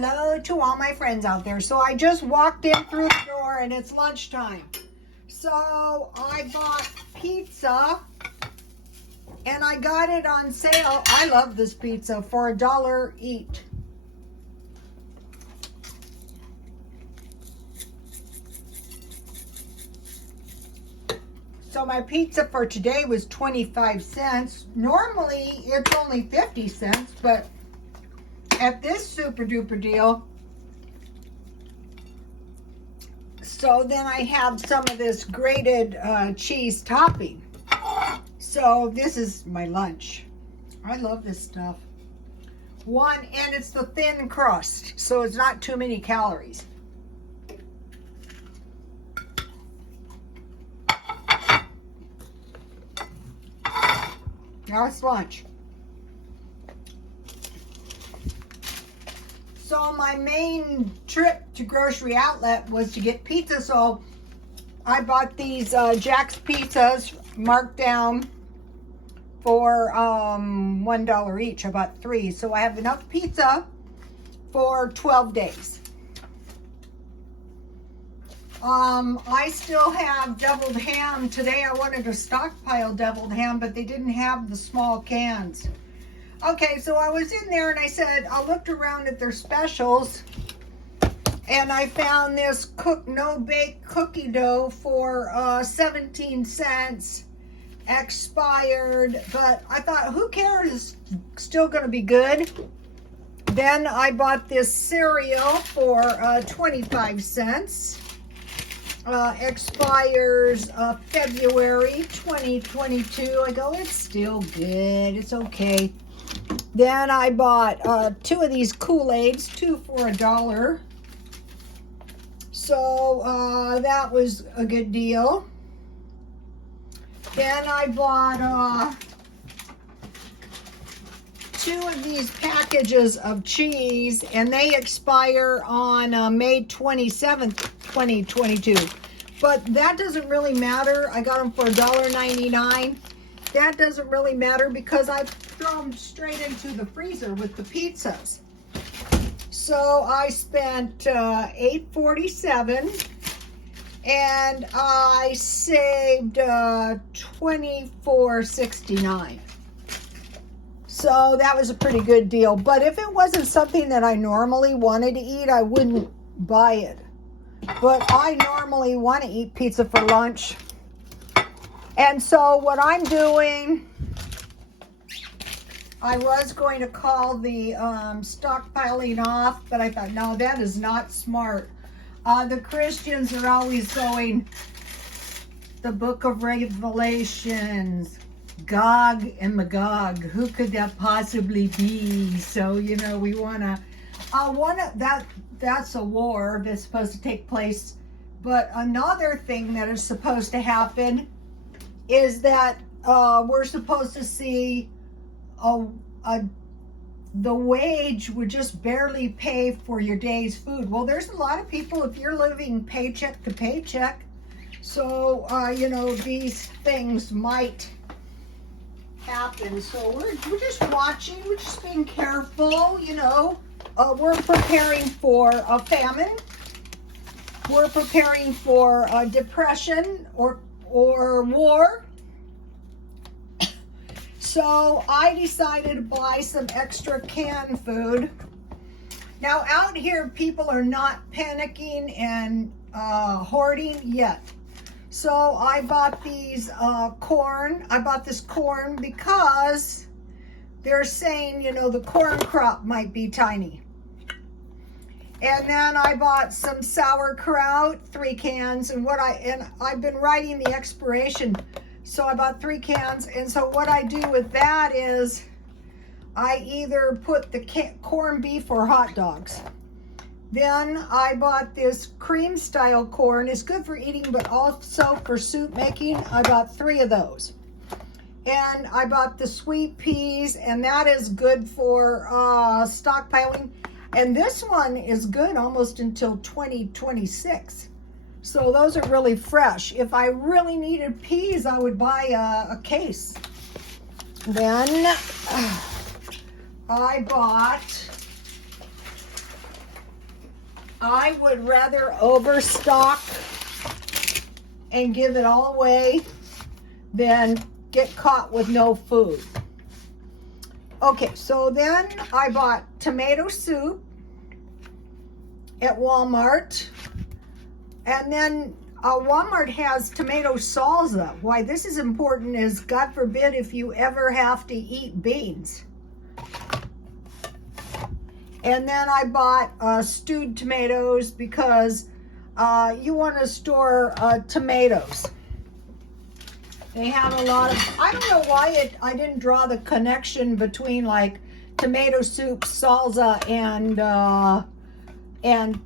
hello to all my friends out there. So I just walked in through the door and it's lunchtime. So I bought pizza and I got it on sale. I love this pizza for $1 each. So my pizza for today was 25 cents. Normally it's only 50 cents, but at this super duper deal. So then I have some of this grated cheese topping. So this is my lunch. I love this stuff. And it's the thin crust, so it's not too many calories. That's lunch. So my main trip to Grocery Outlet was to get pizza. So I bought these Jack's pizzas marked down for $1 each. I bought 3. So I have enough pizza for 12 days. I still have deviled ham. Today I wanted to stockpile deviled ham, but they didn't have the small cans. Okay, so I was in there and I looked around at their specials and I found this no-bake cookie dough for 17 cents, expired, but I thought, who cares, it's still gonna be good. Then I bought this cereal for 25 cents. Expires February 2022. I go, it's still good. It's okay. Then I bought 2 of these Kool-Aids, 2 for $1. So that was a good deal. Then I bought 2 of these packages of cheese, and they expire on May 27th, 2022. But that doesn't really matter. I got them for $1.99. That doesn't really matter because I throw them straight into the freezer with the pizzas. So I spent $8.47 and I saved $24.69. So that was a pretty good deal. But if it wasn't something that I normally wanted to eat, I wouldn't buy it. But I normally want to eat pizza for lunch. And so what I'm doing, I was going to call the stockpiling off, but I thought, no, that is not smart. The Christians are always going, the book of Revelations, Gog and Magog, who could that possibly be? So, you know, we want to, that's a war that's supposed to take place. But another thing that is supposed to happen is that we're supposed to see the wage would just barely pay for your day's food. Well, there's a lot of people, if you're living paycheck to paycheck, so, you know, these things might happen. So we're just watching, we're just being careful, you know. We're preparing for a famine. We're preparing for a depression or war. So I decided to buy some extra canned food. Now out here, people are not panicking and hoarding yet. So I bought these corn. I bought this corn because they're saying, you know, the corn crop might be tiny. And then I bought some sauerkraut, 3 cans, and I've been writing the expiration, so I bought 3 cans. And so what I do with that is I either put the corned beef or hot dogs. Then I bought this cream style corn. It's good for eating, but also for soup making. I bought 3 of those. And I bought the sweet peas, and that is good for stockpiling. And this one is good almost until 2026. So those are really fresh. If I really needed peas, I would buy a case. Then I bought I would rather overstock and give it all away than get caught with no food. Okay, so then I bought tomato soup at Walmart. And then Walmart has tomato salsa. Why this is important is, God forbid, if you ever have to eat beans. And then I bought stewed tomatoes because you want to store tomatoes. They have a lot of, I don't know why I didn't draw the connection between like tomato soup, salsa, and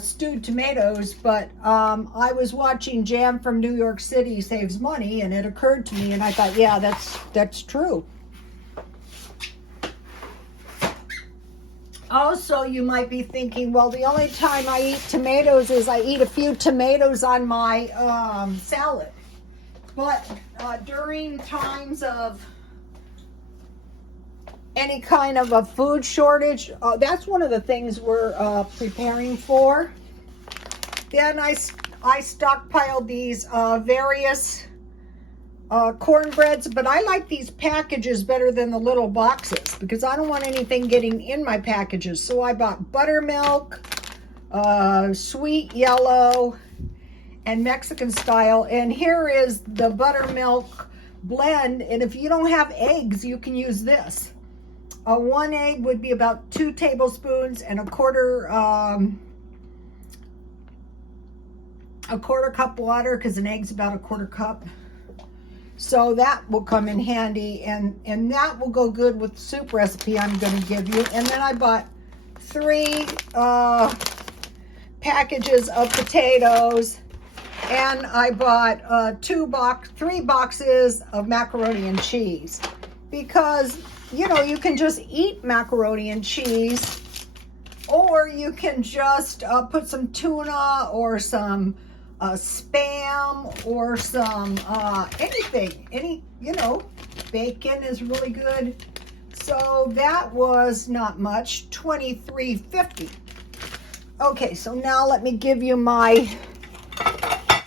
stewed tomatoes, but I was watching Jam from New York City Saves Money, and it occurred to me, and I thought, yeah, that's true. Also, you might be thinking, well, the only time I eat tomatoes is I eat a few tomatoes on my salad. But during times of any kind of a food shortage, that's one of the things we're preparing for. Then I stockpiled these various cornbreads, but I like these packages better than the little boxes because I don't want anything getting in my packages. So I bought buttermilk, sweet yellow, and Mexican style. And here is the buttermilk blend. And if you don't have eggs, you can use this. One egg would be about 2 tablespoons and a quarter cup water, because an egg's about a quarter cup. So that will come in handy, and that will go good with the soup recipe I'm going to give you. And then I bought 3 packages of potatoes, and I bought 3 boxes of macaroni and cheese, because you know, you can just eat macaroni and cheese, or you can just put some tuna or some Spam or some anything, you know, bacon is really good. So that was not much, $23.50. Okay, so now let me give you my,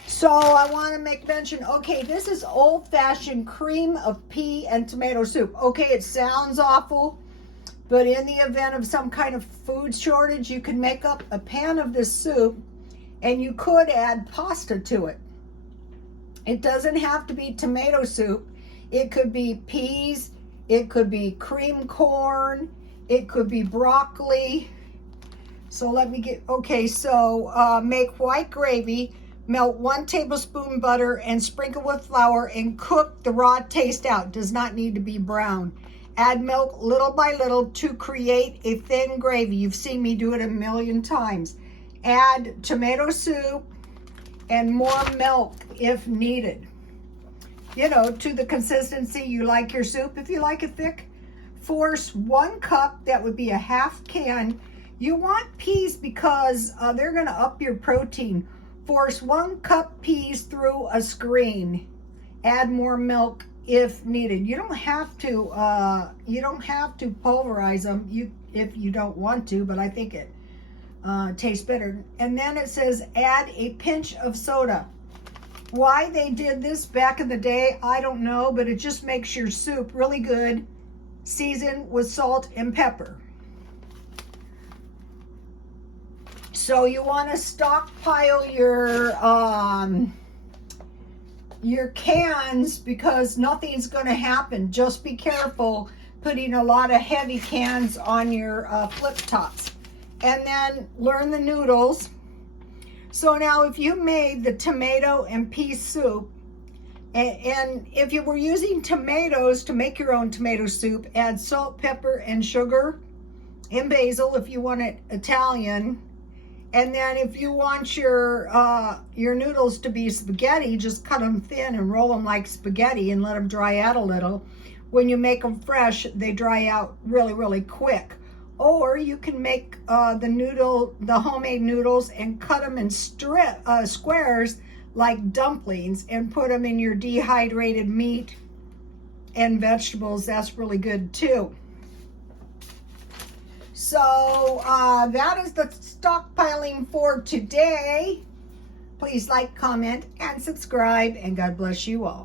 so I want to make mention, okay, this is old-fashioned cream of pea and tomato soup. Okay, it sounds awful, but in the event of some kind of food shortage, you can make up a pan of this soup, and you could add pasta to it. It doesn't have to be tomato soup. It could be peas, it could be cream corn, it could be broccoli. So let me get, okay, so make white gravy, melt 1 tablespoon butter and sprinkle with flour and cook the raw taste out. Does not need to be brown. Add milk little by little to create a thin gravy. You've seen me do it a million times. Add tomato soup and more milk if needed. You know, to the consistency you like your soup. If you like it thick, force 1 cup, that would be a half can. You want peas because they're going to up your protein. Force 1 cup peas through a screen. Add more milk if needed. You don't have to pulverize them if you don't want to, but I think it tastes better. And then it says add a pinch of soda. Why they did this back in the day, I don't know, but it just makes your soup really good, seasoned with salt and pepper. So you want to stockpile your cans because nothing's going to happen. Just be careful putting a lot of heavy cans on your flip tops. And then learn the noodles. So now if you made the tomato and pea soup, and if you were using tomatoes to make your own tomato soup, add salt, pepper, and sugar, and basil if you want it Italian. And then if you want your noodles to be spaghetti, just cut them thin and roll them like spaghetti and let them dry out a little. When you make them fresh, they dry out really, really quick. Or you can make the homemade noodles and cut them in squares like dumplings and put them in your dehydrated meat and vegetables. That's really good too. So that is the stockpiling for today. Please like, comment, and subscribe, and God bless you all.